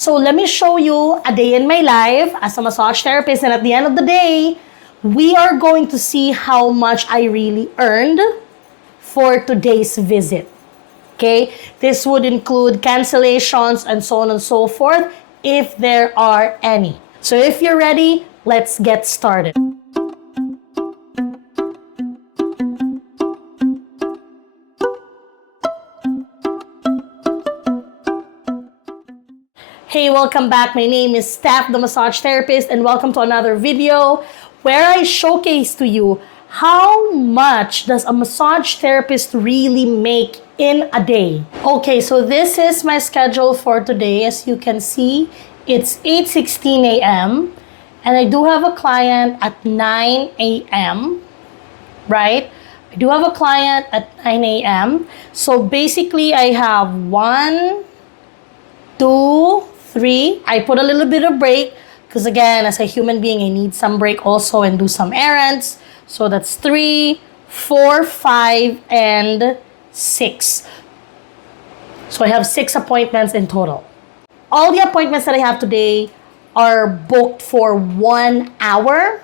So let me show you a day in my life as a massage therapist, and at the end of the day, we are going to see how much I really earned for today's visit. Okay? This would include cancellations and so on and so forth if there are any. So if you're ready, let's get started. Hey, welcome back. My name is Steph, the massage therapist, and welcome to another video where I showcase to you how much does a massage therapist really make in a day. Okay, so this is my schedule for today. As you can see, it's 8:16 a.m. and I do have a client at 9 a.m., right? I do have a client at 9 a.m. So basically, I have 1, 2, 3. I put a little bit of break because again, as a human being, I need some break also and do some errands. So that's 3, 4, 5, and 6. So I have 6 appointments in total. All the appointments that I have today are booked for 1 hour.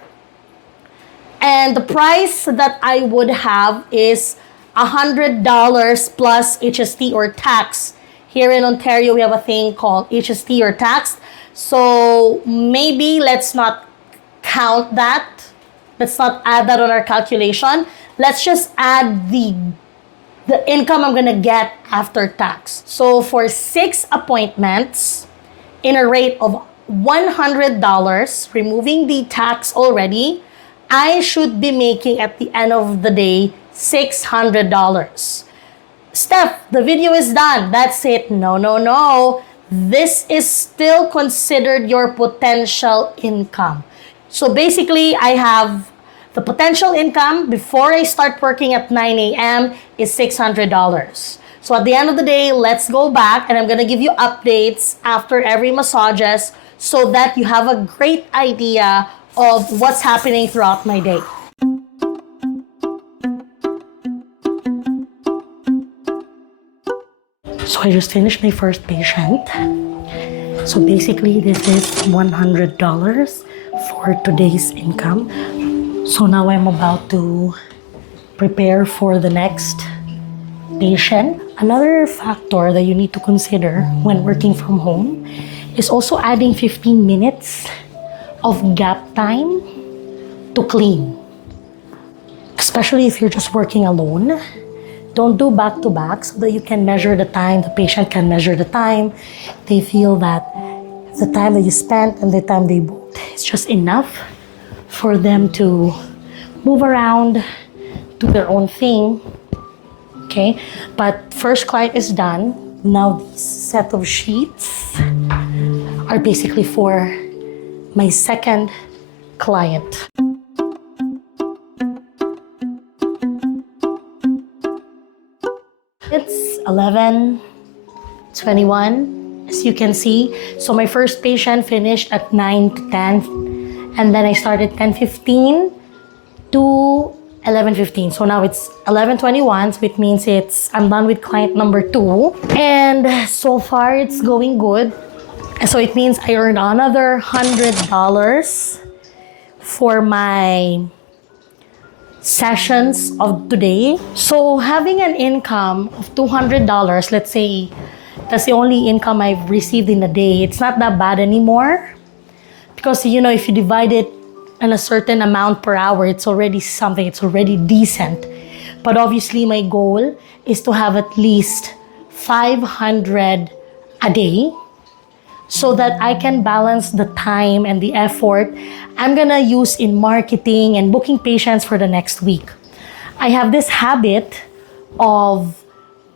And the price that I would have is $100 plus HST or tax. Here in Ontario, we have a thing called HST or tax. So maybe let's not count that. Let's not add that on our calculation. Let's just add the income I'm gonna get after tax. So for 6 appointments in a rate of $100, removing the tax already, I should be making at the end of the day $600. Steph, the video is done. That's it. No. This is still considered your potential income. So basically, I have the potential income before I start working at 9 a.m. is $600. So at the end of the day, let's go back and I'm going to give you updates after every massages so that you have a great idea of what's happening throughout my day. So I just finished my first patient. So basically, this is $100 for today's income. So now I'm about to prepare for the next patient. Another factor that you need to consider when working from home is also adding 15 minutes of gap time to clean. Especially if you're just working alone. Don't do back-to-back so that you can measure the time, the patient can measure the time. They feel that the time that you spent and the time they booked is just enough for them to move around, do their own thing. Okay? But first client is done. Now this set of sheets are basically for my second client. It's 11:21, as you can see. So my first patient finished at 9 to 10, and then I started 10:15 to 11:15. So now it's 11:21, so it means I'm done with client number 2. And so far, it's going good. So it means I earned another $100 for my sessions of today. So having an income of $200, let's say that's the only income I've received in a day, it's not that bad anymore. Because, if you divide it in a certain amount per hour, it's already something, it's already decent. But obviously my goal is to have at least 500 a day so that I can balance the time and the effort I'm gonna use in marketing and booking patients for the next week. I have this habit of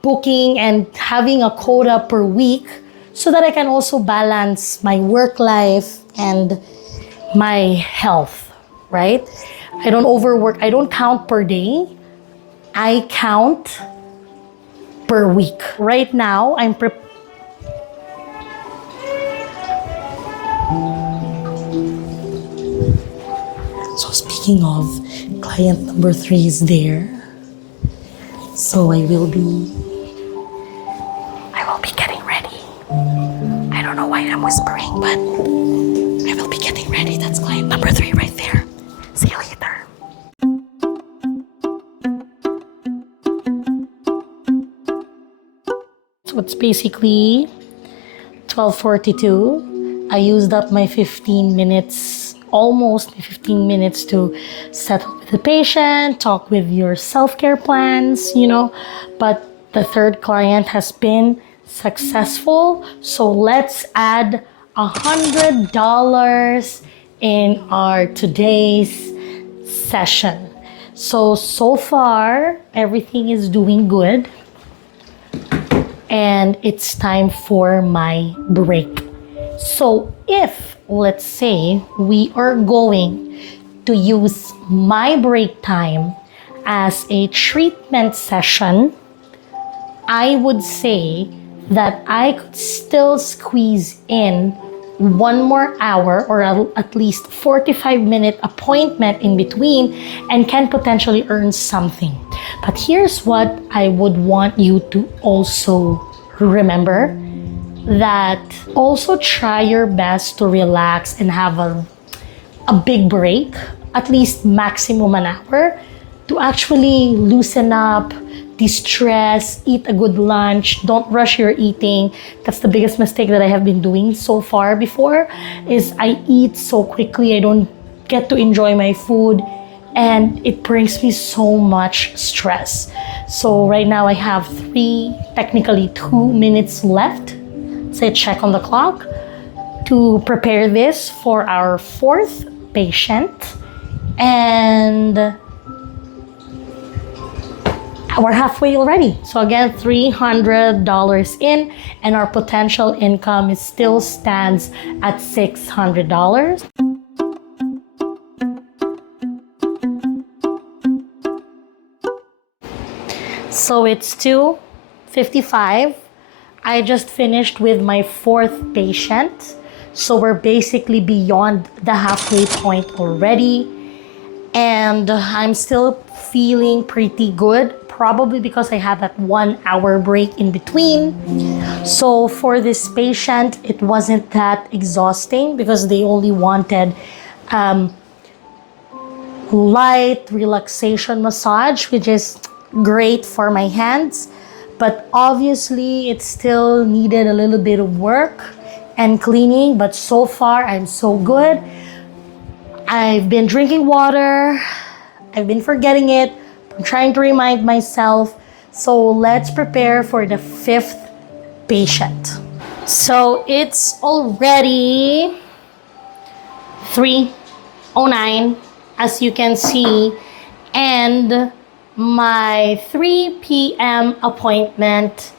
booking and having a quota per week so that I can also balance my work life and my health, right? I don't overwork. I don't count per day. I count per week. Right now, So speaking of, client number 3 is there. So I will be getting ready. I don't know why I'm whispering, but I will be getting ready. That's client number 3 right there. See you later. So it's basically 12:42. I used up my 15 minutes, almost 15 minutes to settle with the patient, talk with your self-care plans, but the third client has been successful. So let's add $100 in our today's session. So far, everything is doing good. And it's time for my break. So if, let's say, we are going to use my break time as a treatment session, I would say that I could still squeeze in 1 more hour or at least 45-minute appointment in between and can potentially earn something. But here's what I would want you to also remember, that also try your best to relax and have a big break, at least maximum an hour, to actually loosen up, de-stress, eat a good lunch. Don't rush your eating. That's the biggest mistake that I have been doing so far before, is I eat so quickly. I don't get to enjoy my food, and it brings me so much stress. So right now I have technically 2 minutes left. So I check on the clock to prepare this for our 4th patient. And we're halfway already. So again, $300 in, and our potential income still stands at $600. So it's 2:55. I just finished with my 4th patient. So we're basically beyond the halfway point already. And I'm still feeling pretty good, probably because I had that 1 hour break in between. So for this patient, it wasn't that exhausting because they only wanted light relaxation massage, which is great for my hands. But obviously, it still needed a little bit of work and cleaning. But so far, I'm so good. I've been drinking water. I've been forgetting it. I'm trying to remind myself. So let's prepare for the 5th patient. So it's already 3:09, as you can see. And my 3 p.m. appointment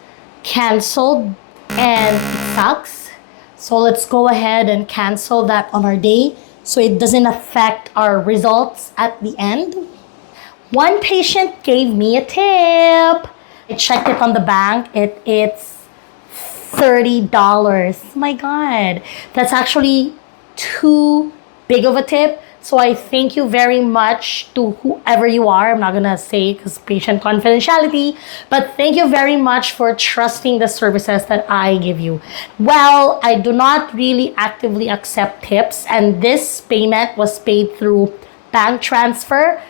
canceled, and it sucks. So let's go ahead and cancel that on our day so it doesn't affect our results at the end. One patient gave me a tip. I checked it on the bank. It's $30. My God, that's actually too big of a tip. So I thank you very much to whoever you are. I'm not gonna say because patient confidentiality, but thank you very much for trusting the services that I give you. Well, I do not really actively accept tips, and this payment was paid through bank transfer.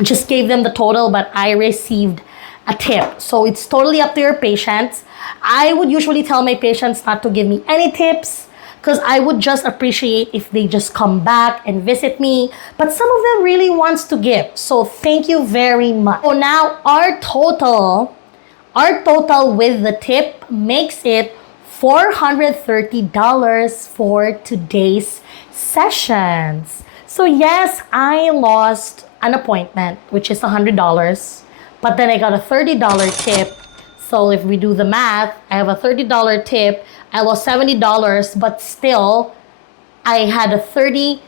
I just gave them the total, but I received a tip. So it's totally up to your patients. I would usually tell my patients not to give me any tips, because I would just appreciate if they just come back and visit me. But some of them really wants to give. So thank you very much. So now our total with the tip makes it $430 for today's sessions. So yes, I lost an appointment, which is $100, but then I got a $30 tip. So if we do the math, I have a $30 tip. I lost $70, but still, I had a $30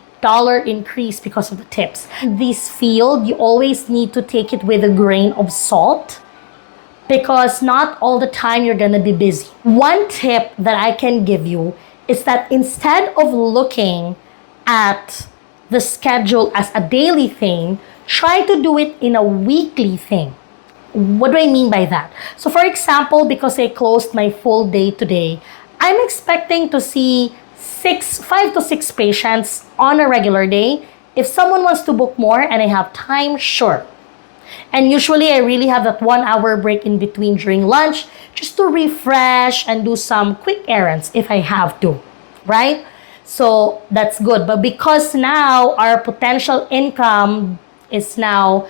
increase because of the tips. In this field, you always need to take it with a grain of salt, because not all the time you're gonna be busy. One tip that I can give you is that instead of looking at the schedule as a daily thing, try to do it in a weekly thing. What do I mean by that? So for example, because I closed my full day today, I'm expecting to see 5 to 6 patients on a regular day. If someone wants to book more and I have time, sure. And usually I really have that 1 hour break in between during lunch just to refresh and do some quick errands if I have to, right? So that's good. But because now our potential income is now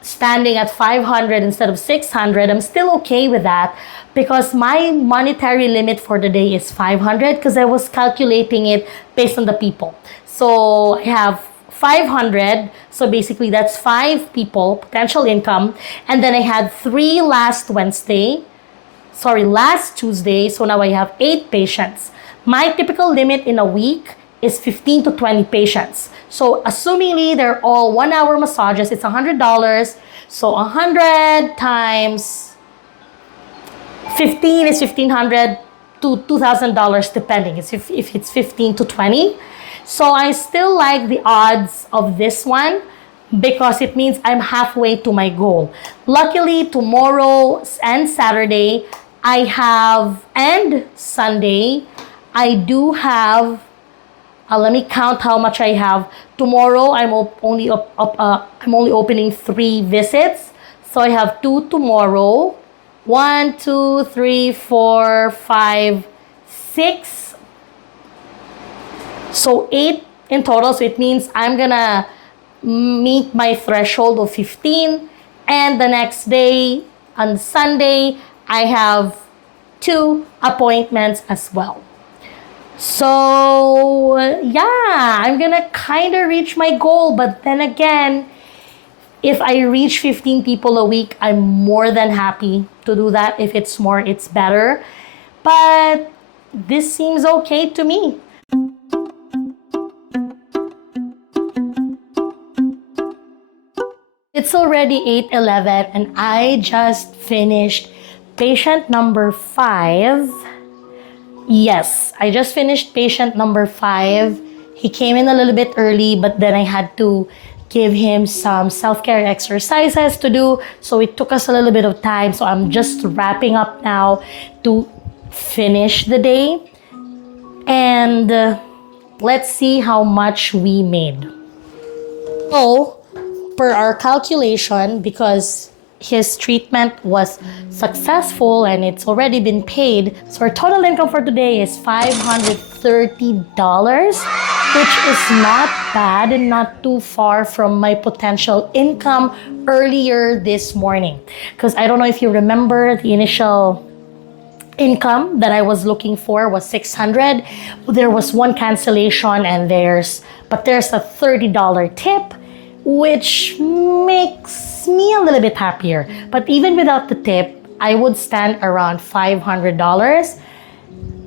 standing at 500 instead of 600, I'm still okay with that because my monetary limit for the day is 500 because I was calculating it based on the people. So I have 500, so basically that's 5 people potential income, and then I had 3 last Tuesday, so now I have 8 patients. My typical limit in a week is 15 to 20 patients. So assumingly they're all 1 hour massages, it's $100. So 100 times 15 is $1,500 to $2,000 depending. If it's 15 to 20. So I still like the odds of this one because it means I'm halfway to my goal. Luckily, tomorrow and Saturday, and Sunday, I do have, let me count how much I have. Tomorrow, I'm only opening 3 visits. So I have 2 tomorrow. 1, 2, 3, 4, 5, 6. So 8 in total. So it means I'm gonna meet my threshold of 15. And the next day, on Sunday, I have 2 appointments as well. So yeah, I'm gonna kind of reach my goal. But then again, if I reach 15 people a week, I'm more than happy to do that. If it's more, it's better. But this seems okay to me. It's already 8:11 and I just finished patient number 5. Yes, I just finished patient number 5. He came in a little bit early, but then I had to give him some self-care exercises to do. So it took us a little bit of time. So I'm just wrapping up now to finish the day. And let's see how much we made. So, per our calculation, because his treatment was successful and it's already been paid, so our total income for today is $530, which is not bad and not too far from my potential income earlier this morning. Because I don't know if you remember, the initial income that I was looking for was $600. There was one cancellation and there's a $30 tip, which makes me a little bit happier. But even without the tip, I would stand around $500.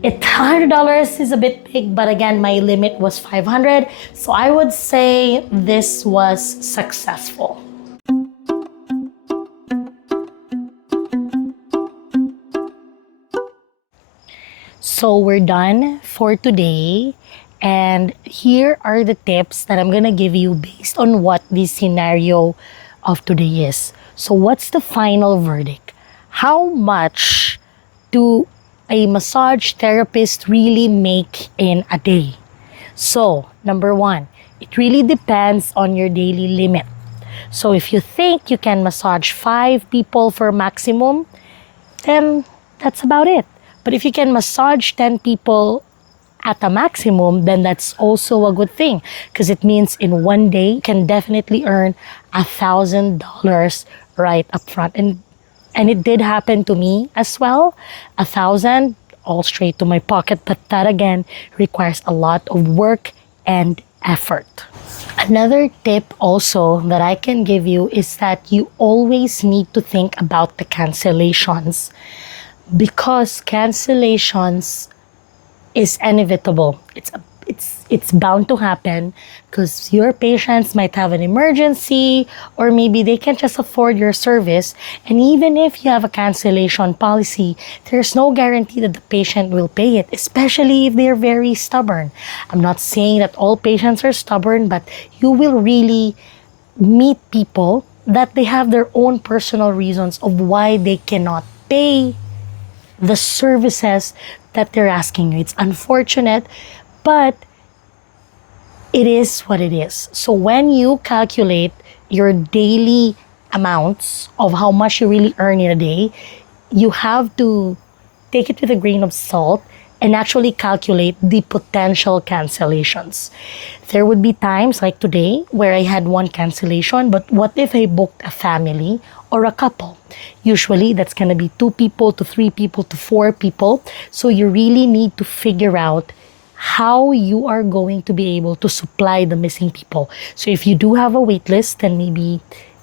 $100 is a bit big, but again, my limit was 500. So I would say this was successful. So we're done for today. And here are the tips that I'm gonna give you based on what the scenario of today is. So what's the final verdict? How much do a massage therapist really make in a day? So, number 1, it really depends on your daily limit. So if you think you can massage 5 people for maximum, then that's about it. But if you can massage 10 people at a maximum, then that's also a good thing because it means in one day you can definitely earn $1,000 right up front. And it did happen to me as well. 1,000 all straight to my pocket, but that again requires a lot of work and effort. Another tip also that I can give you is that you always need to think about the cancellations, because cancellations is inevitable. It's bound to happen because your patients might have an emergency or maybe they can't just afford your service. And even if you have a cancellation policy, there's no guarantee that the patient will pay it, especially if they're very stubborn. I'm not saying that all patients are stubborn, but you will really meet people that they have their own personal reasons of why they cannot pay the services that they're asking you. It's unfortunate, but it is what it is. So when you calculate your daily amounts of how much you really earn in a day, you have to take it with a grain of salt and actually calculate the potential cancellations. There would be times like today where I had one cancellation, but what if I booked a family or a couple? Usually that's going to be 2 people to 3 people to 4 people. So you really need to figure out how you are going to be able to supply the missing people. So if you do have a wait list, then maybe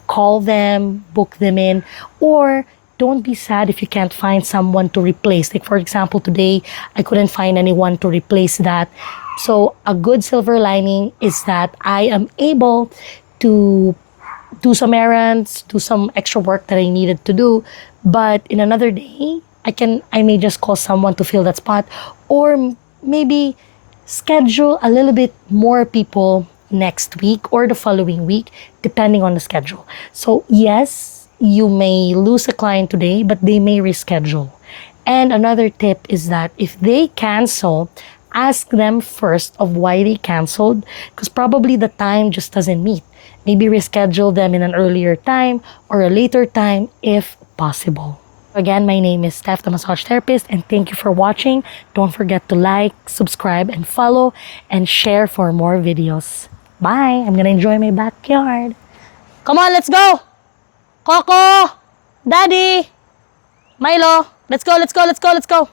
call them, book them in, or don't be sad if you can't find someone to replace. Like for example, today, I couldn't find anyone to replace that. So a good silver lining is that I am able to do some errands, do some extra work that I needed to do. But in another day, I may just call someone to fill that spot, or maybe schedule a little bit more people next week or the following week, depending on the schedule. So yes, you may lose a client today, but they may reschedule. And another tip is that if they cancel, ask them first of why they canceled, because probably the time just doesn't meet. Maybe reschedule them in an earlier time or a later time if possible. Again, my name is Steph, the massage therapist, and thank you for watching. Don't forget to like, subscribe, and follow, and share for more videos. Bye! I'm gonna enjoy my backyard. Come on, let's go! Coco! Daddy! Milo! Let's go, let's go, let's go, let's go!